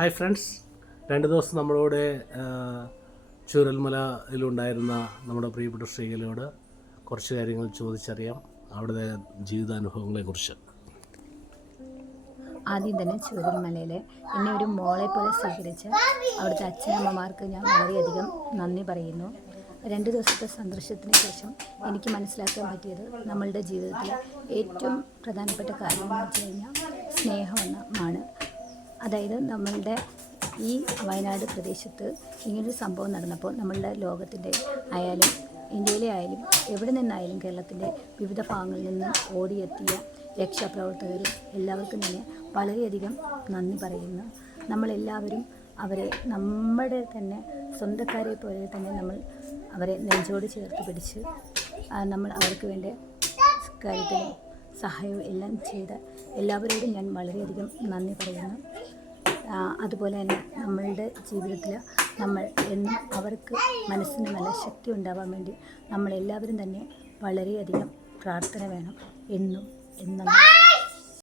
Hi friends, 2 ദിവസം നമ്മളോട് ചൂരൽമലയിലുണ്ടായിരുന്ന നമ്മുടെ പ്രിയപ്പെട്ട ശ്രീകലയോട് കുറച്ച് കാര്യങ്ങൾ ചോദിച്ചറിയാം, അവിടുത്തെ ജീവിതാനുഭവങ്ങളെക്കുറിച്ച്. ആദ്യം തന്നെ ചൂരൽമലയിൽ എന്നെ ഒരു മോളെ പോലെ സ്വീകരിച്ച അവിടുത്തെ അച്ഛനമ്മമാർക്ക് ഞാൻ വളരെയധികം നന്ദി പറയുന്നു. 2 ദിവസത്തെ സന്ദർശനത്തിന് ശേഷം എനിക്ക് മനസ്സിലാക്കാൻ പറ്റിയത് നമ്മളുടെ ജീവിതത്തിലെ ഏറ്റവും പ്രധാനപ്പെട്ട കാര്യം എന്ന് വെച്ച് കഴിഞ്ഞാൽ സ്നേഹമാണ്. അതായത് നമ്മളുടെ ഈ വയനാട് പ്രദേശത്ത് ഇങ്ങനൊരു സംഭവം നടന്നപ്പോൾ നമ്മളുടെ ലോകത്തിൻ്റെ ആയാലും ഇന്ത്യയിലെ ആയാലും എവിടെ നിന്നായാലും കേരളത്തിൻ്റെ വിവിധ ഭാഗങ്ങളിൽ നിന്ന് ഓടിയെത്തിയ രക്ഷാപ്രവർത്തകരും എല്ലാവർക്കും തന്നെ വളരെയധികം നന്ദി പറയുന്നു. നമ്മളെല്ലാവരും അവരെ നമ്മുടെ തന്നെ സ്വന്തക്കാരെ പോലെ തന്നെ നമ്മൾ അവരെ നെഞ്ചോട് ചേർത്ത് പിടിച്ച് നമ്മൾ അവർക്ക് വേണ്ട കാര്യത്തിലും സഹായവും എല്ലാം ചെയ്ത എല്ലാവരോടും ഞാൻ വളരെയധികം നന്ദി പറയുന്നു. അതുപോലെ തന്നെ നമ്മളുടെ ജീവിതത്തിൽ നമ്മൾ എന്നും അവർക്ക് മനസ്സിന് നല്ല ശക്തി ഉണ്ടാവാൻ വേണ്ടി നമ്മളെല്ലാവരും തന്നെ വളരെയധികം പ്രാർത്ഥന വേണം എന്നും.